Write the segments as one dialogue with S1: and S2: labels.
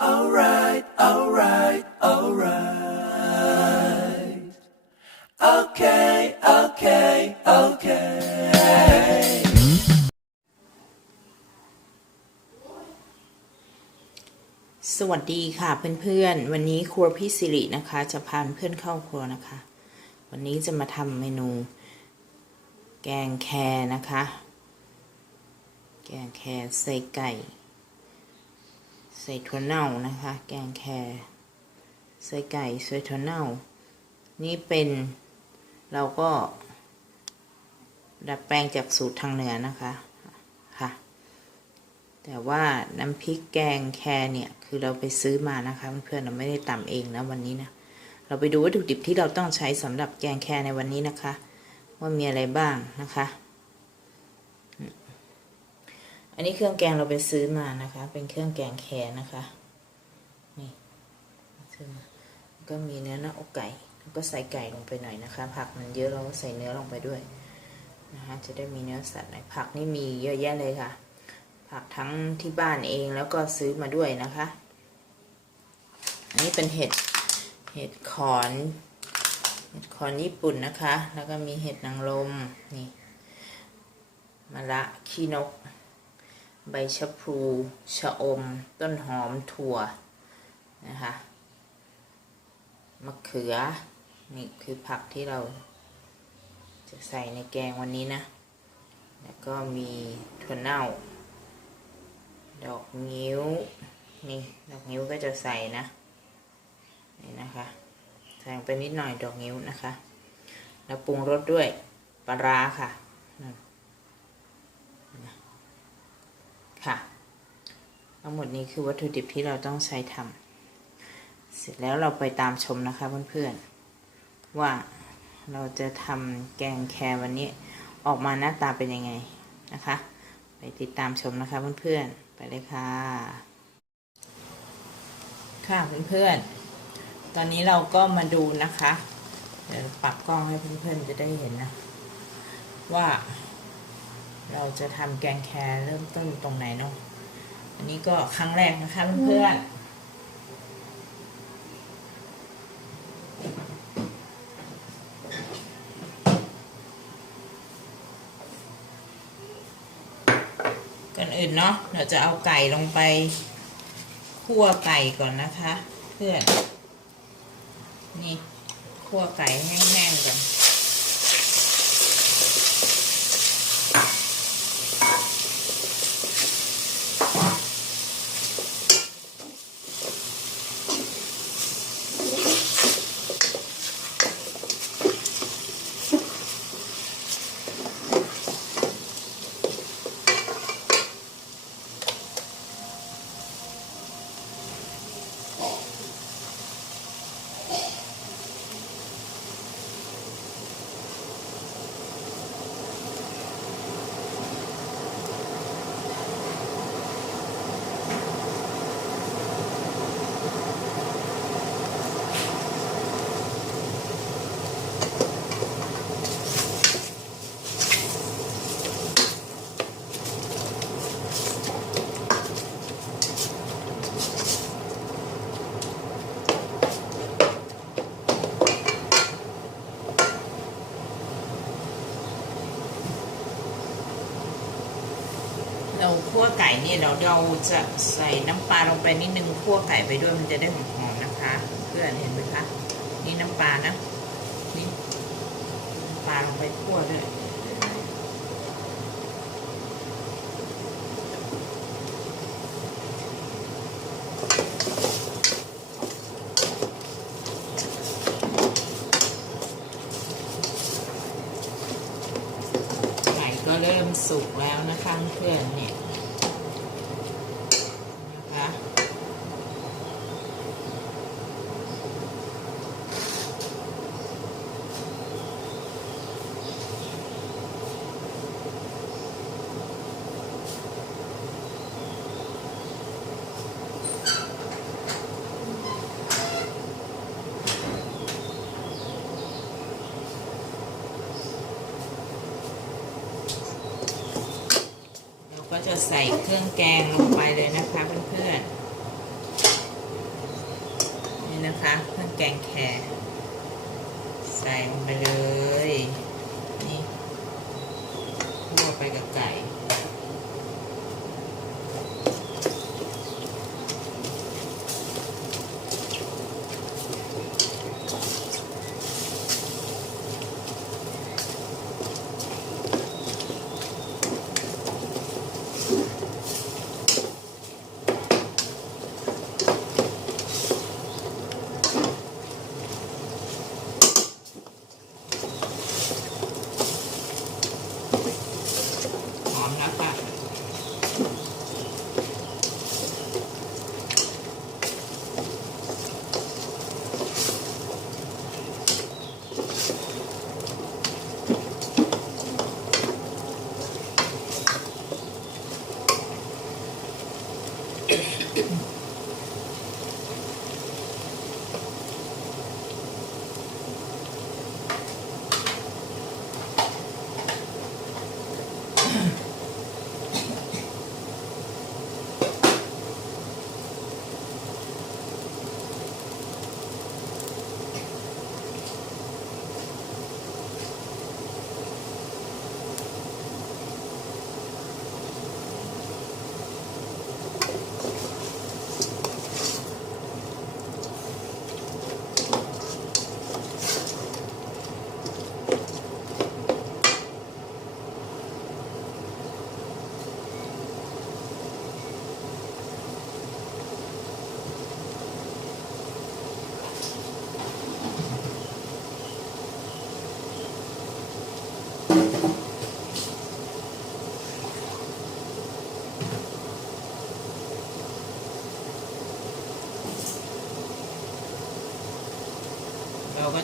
S1: Alright, alright, alright. Okay, okay, okay.
S2: สวัสดีค่ะเพื่อนๆ วันนี้ครัวพี่สิรินะคะ จะพาเพื่อนเข้าครัวนะคะ วันนี้จะมาทำเมนู แกงแครนะคะ แกงแครใส่ไก่ ใส่ถั่วเน่านะคะ แกงแครใส่ไก่ใส่ถั่วเน่า นี่เป็นเราก็ดัดแปลงจากสูตรทางเหนือนะคะค่ะ แต่ว่าน้ำพริกแกงแครเนี่ย คือเราไปซื้อมานะคะเพื่อนๆเราไม่ได้ตำเองนะวันนี้นะเราไปดูวัตถุดิบที่เราต้องใช้สำหรับแกงแครในวันนี้นะคะ ว่ามีอะไรบ้างนะคะ อันนี้เครื่องแกงเราไปซื้อมานะคะ เป็นเครื่องแกงแครนะคะ นี่ซื้อมาก็มีเนื้อหน้าอกไก่แล้วก็ใส่ไก่ลงไปหน่อยนะคะ ผักมันเยอะเราก็ใส่เนื้อลงไปด้วยนะคะจะได้มีเนื้อสัตว์หน่อยผักนี่มีเยอะแยะเลยค่ะ ผักทั้งที่บ้านเองแล้วก็ซื้อมาด้วยนะคะ อันนี้เป็นเห็ดเห็ดขอนเห็ดขอนญี่ปุ่นนะคะ แล้วก็มีเห็ดนางรมนี่มะระขี้นก ใบชะพลูชะอม ต้นหอมถั่วนะคะมะเขือ นี่คือผักที่เรา จะใส่ในแกงวันนี้นะ แล้วก็มีถั่วเน่า ดอกงิ้ว นี่ ดอกงิ้วก็จะใส่นะ นี่นะคะใส่ไปนิดหน่อยดอกงิ้วนะคะ แล้วปรุงรสด้วยปลาร้าค่ะ ทั้งหมดนี้คือวัตถุดิบที่เราต้องใช้ทำเสร็จแล้วเราไปตามชมนะคะเพื่อนๆว่าเราจะทำแกงแครวันนี้ออกมาหน้าตาเป็นยังไงนะคะ ไปติดตามชมนะคะเพื่อนๆไปเลยค่ะ ค่ะเพื่อนๆตอนนี้เราก็มาดูนะคะเดี๋ยวปรับกล้องให้เพื่อนๆจะได้เห็นนะ ว่า เราจะทำแกงแครเริ่มต้นตรงไหนเนาะ อันนี้ก็ครั้งแรกนะคะเพื่อนๆก่อนอื่นเนาะเราจะเอาไก่ลงไปคั่วไก่ก่อนนะคะ เพื่อน นี่คั่วไก่แห้งๆก่อน เนี่ยเราเราจะใส่น้ำปลาลงไปนิดนึงคั่วไก่ไปด้วยมันจะได้หอมๆนะคะ เพื่อนเห็นไหมคะ นี่น้ำปลานะ นี่น้ำปลาลงไปคั่วด้วยไก่ก็เริ่มสุกแล้วนะคะเพื่อนเนี่ย จะใส่เครื่องแกงลงไปเลยนะคะเพื่อนๆ นี่นะคะ เครื่องแกงแครใส่ลงไปเลย นี่คั่วไปกับไก่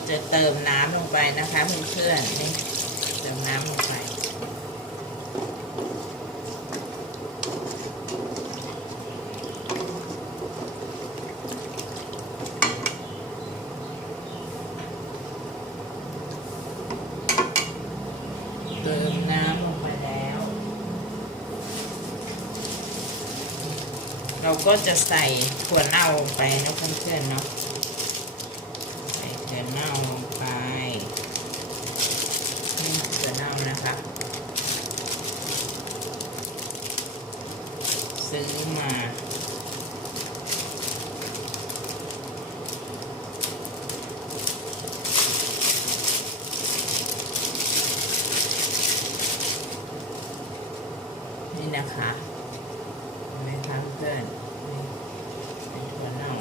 S2: จะเติมน้ำลงไปนะคะเพื่อนๆนี่เติมน้ำลงไปเติมน้ำลงไปแล้วเราก็จะใส่ถั่วเน่าลงไปนะเพื่อนๆเนาะ ใส่ถั่วเน่าลงไปนี่ถั่วเน่านะคะ ซื้อมา นี่นะคะเห็นไหมคะเพื่อนนี่ใส่ถั่วเน่า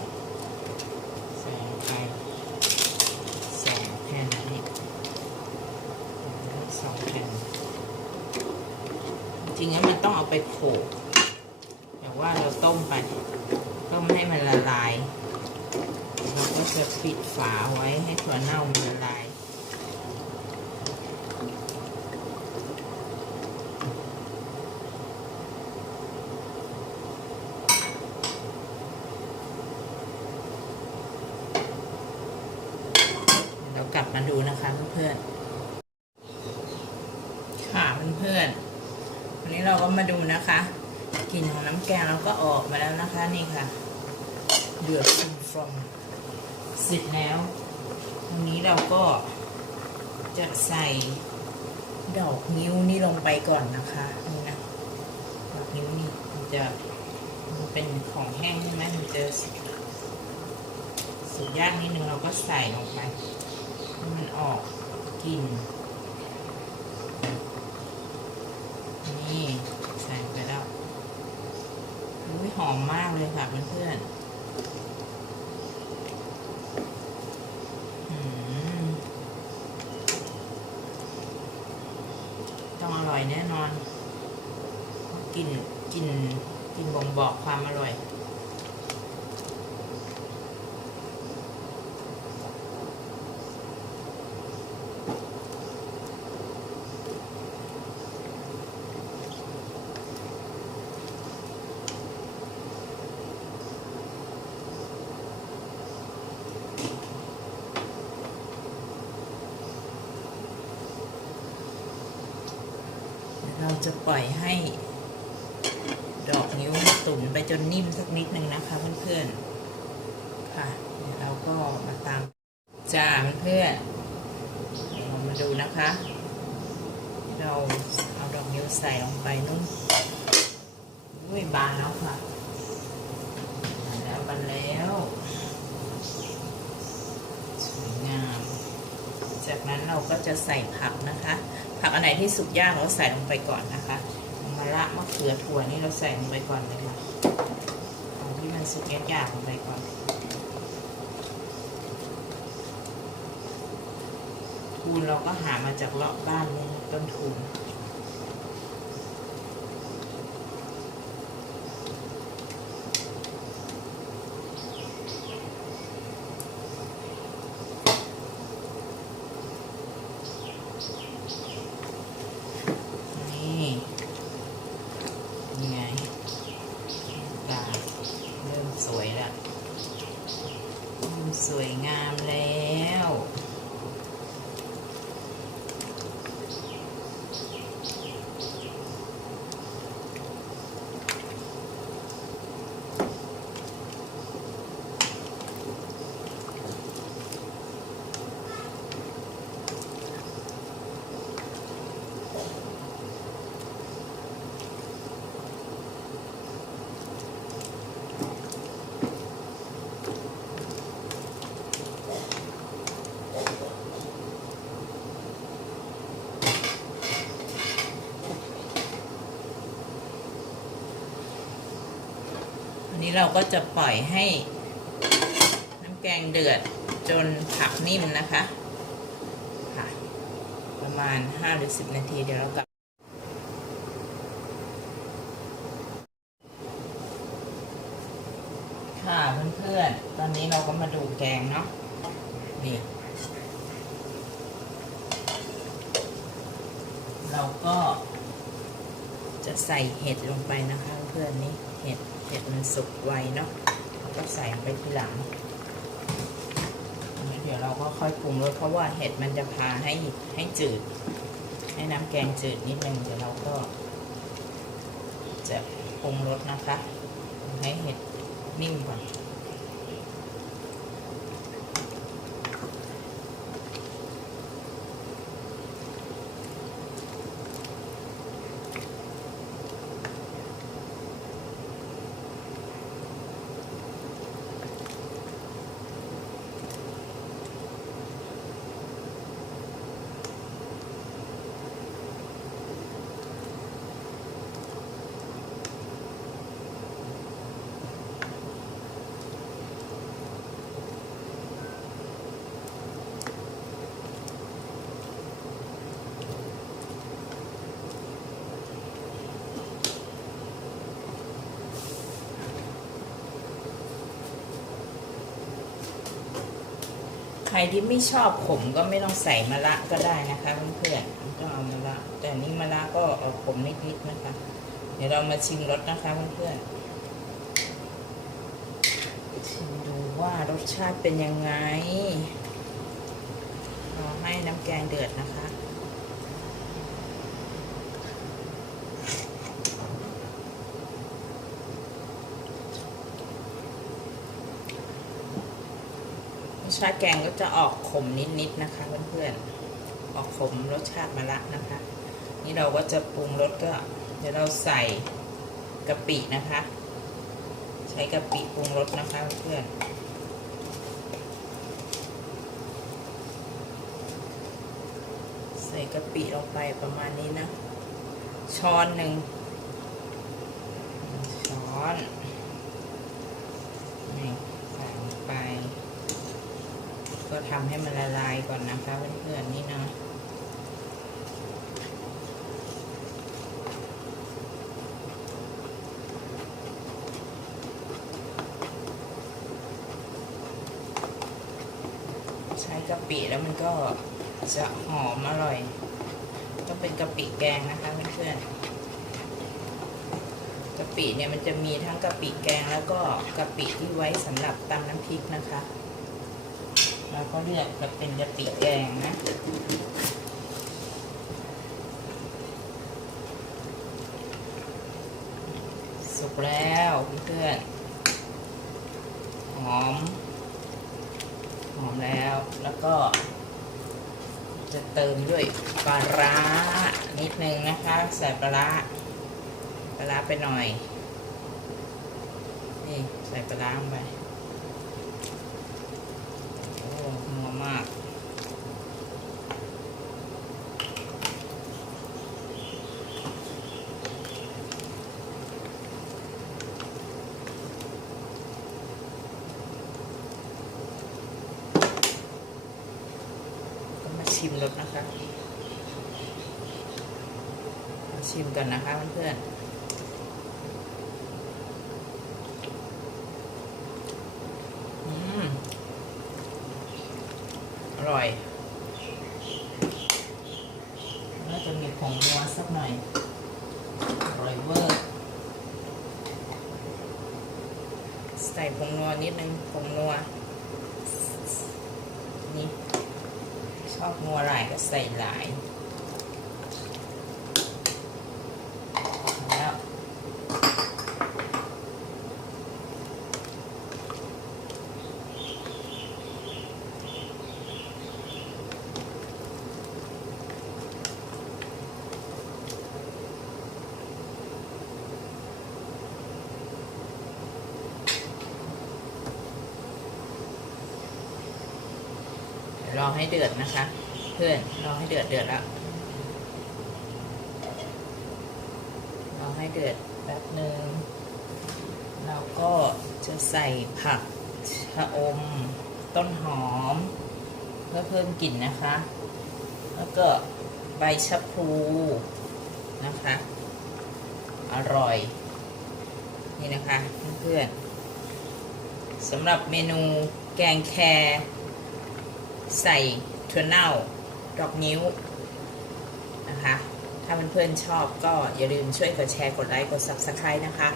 S2: ใส่ลงไปสองแผ่นนี้สองแผ่นจริงๆแล้วมันต้องเอาไปโขลกแต่ว่าเราต้มไปต้มให้มันละลาย เราก็จะปิดฝาไว้ให้ถั่วเน่ามันละลาย เรากลับมาดูนะคะ เพื่อนๆ ค่ะเพื่อนๆ วันนี้เราก็มาดูนะคะ กลิ่นของน้ำแกงเราก็ออกมาแล้วนะคะนี่ค่ะ เดือดฟุ่มฟองเสร็จแล้ววันนี้เราก็จะใส่ดอกนิ้วนี่ลงไปก่อนนะคะนี่นะดอกนิ้วนี่มันจะมันเป็นของแห้งใช่ไหมมันจะสุกยากนิดนึงเราก็ใส่ลงไป มันออกกลิ่นนี่ใส่ไปแล้วอุ้ยหอมมากเลยค่ะเพื่อนๆต้องอร่อยแน่นอนกลิ่นกลิ่นกลิ่นบ่งบอกความอร่อย เรา จะปล่อยให้ ดอกนิ้วตุ๋นไปจนนิ่มสักนิดหนึ่งนะคะเพื่อนๆ ค่ะเดี๋ยวเราก็จ้าเพื่อนเรามาดูนะคะ เราเอาดอกนิ้วใส่ลงไปนุ่มด้วยบานแล้วค่ะบานแล้วบานแล้วสวยงาม จากนั้นเราก็จะใส่ผักนะคะ ผักอันไหนที่สุกยากเราใส่ลงไปก่อนนะคะมะระมะเขือถั่วนี่เราใส่ลงไปก่อนเลยค่ะของที่มันสุกยากๆลงไปก่อนทูนเราก็หามาจากเลาะบ้านเนี่ยต้นทูน ยังไงตาเริ่มสวยแล้วเริ่มสวยงามแล้ว อั นี้เราก็จะปล่อยให้น้ำแกงเดือดจนผักนิ่มนะคะค่ะประมาณ5หรือ10 นาทีเดี๋ยวเรากลับค่ะเพื่อนๆ ตอนนี้เราก็มาดูแกงเนาะนี่เราก็จะใส่เห็ดลงไปนะคะ เพื่อนนี่เห็ดเห็ดมันสุกไวเนาะเราก็ใส่ไปทีหลัง เดี๋ยวเราก็ค่อยปรุงรสเพราะว่าเห็ดมันจะพาให้ให้จืด ให้น้ำแกงจืดนิดนึงเดี๋ยวเราก็ จะปรุงรสนะคะ ให้เห็ดนิ่มก่อน ที่ไม่ชอบขมก็ไม่ต้องใส่มะระก็ได้นะคะเพื่อนๆก็เอามะระแต่นนี้มะระก็เอาขมนิดๆนะคะ เดี๋ยวเรามาชิมรสนะคะเพื่อนๆชิมดูว่ารสชาติเป็นยังไงรอให้น้ำแกงเดือดนะคะ รส ชาติแกงก็จะออกขมนิดๆนะคะเพื่อนๆ ออกขมรสชาติมะระนะคะ นี่เราก็จะปรุงรสก็เดี๋ยวเราใส่กะปินะคะ ใช้กะปิปรุงรสนะคะเพื่อนใส่กะปิลงไปประมาณนี้นะ ช้อนหนึ่งช้อนใส่ลงไป ก็ทำให้มันละลายก่อนนะคะเพื่อนๆนี่นะใช้กะปิแล้วมันก็จะหอมอร่อย ต้องเป็นกะปิแกงนะคะเพื่อนๆกะปิเนี่ยมันจะมีทั้งกะปิแกงแล้วก็กะปิที่ไว้สำหรับตำน้ำพริกนะคะ เราก็เลือกจะเป็นกะปิแกงนะสุกแล้วเพื่อนหอม หอมแล้วแล้วก็ จะเติมด้วยปลาร้านิดนึงนะคะ ใส่ปลาร้าปลาร้าไปหน่อย นี่ ใส่ปลาร้าไป โอ้นัวมาก ก็มาชิมรสนะคะ มา ชิมกันนะคะเพื่อนๆอืมอร่อยน่าจะมีผงนัวสักหน่อย อร่อยเวอร์ใส่ผงนัวนิดนึงผงนัวนี่ชอบนัวหลายก็ใส่หลายแล้ว รอให้เดือดนะคะ เพื่อนรอให้เดือดเดือดแล้วรอให้เดือดแป๊บหนึ่งเราก็จะใส่ผักชะอม ต้นหอม เพื่อเพิ่มกลิ่นนะคะ แล้วก็ใบชะพลูนะคะ อร่อย นี่นะคะเพื่อนๆสำหรับเมนูแกงแคร ใส่ถั่วเน่าดอกนิ้วนะคะถ้าเพื่อนๆชอบก็อย่าลืมช่วยกดแชร์กดไลค์กด Subscribe นะคะ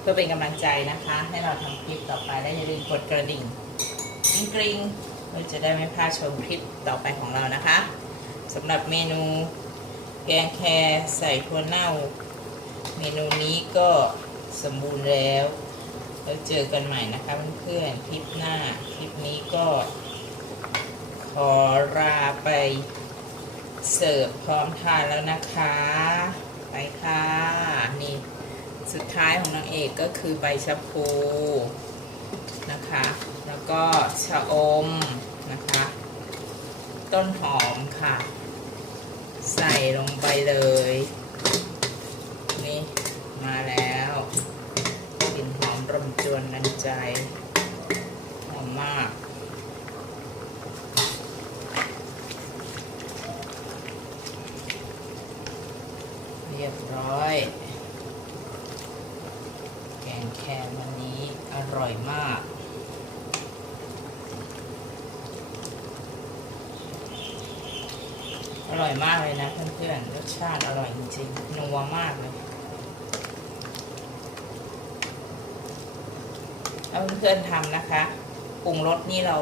S2: เพื่อเป็นกำลังใจนะคะ ให้เราทำคลิปต่อไปและอย่าลืมกดกระดิ่งกริ๊งกริ๊งเพื่อจะได้ไม่พลาดชมคลิปต่อไปของเรานะคะสำหรับเมนูแกงแครใส่ถั่วเน่า เมนูนี้ก็สมบูรณ์แล้ว แล้วเจอกันใหม่นะคะเพื่อนๆคลิปหน้า คลิปนี้ก็ ขอลาไปเสิร์ฟพร้อมทานแล้วนะคะ ไปค่ะ นี่สุดท้ายของนางเอกก็คือใบชะพูนะคะ แล้วก็ชะอมนะคะ ต้นหอมค่ะ ใส่ลงไปเลย นี่มาแล้วกลิ่นหอมรมจวนนันใจ หอมมาก เรียบร้อย แกงแครวันนี้อ ร่อยมากอร่อยมากเลยนะเพื่อนๆ รสชาติอร่อยจริงๆ นัวมากเลยถ้าเพื่อนๆทำนะคะ ปรุงรสนี่เรา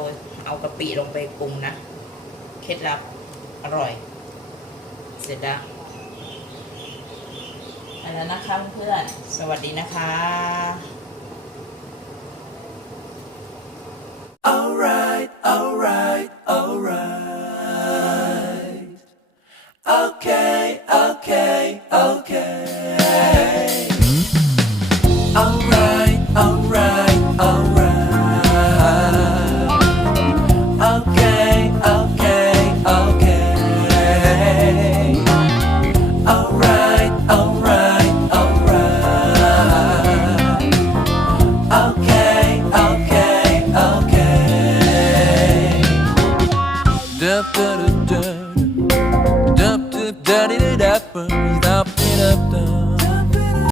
S2: เอากะปิลงไปปรุงนะ เคล็ดลับอร่อย เสร็จแล้วไปแล้วนะคะเพื่อน สวัสดีนะคะ